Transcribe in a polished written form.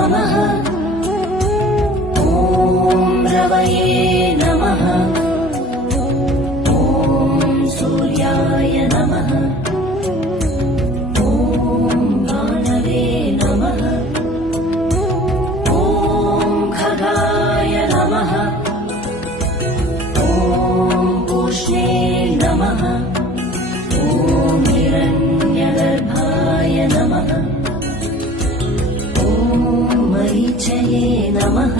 नमः। ॐ रवये नमः। ॐ सूर्याय नमः। ॐ भानवे नमः। ॐ खगाय नमः। ॐ पूष्णे नमः। ॐ हिरण्यगर्भाय नमः। ॐ मरीचये नमः।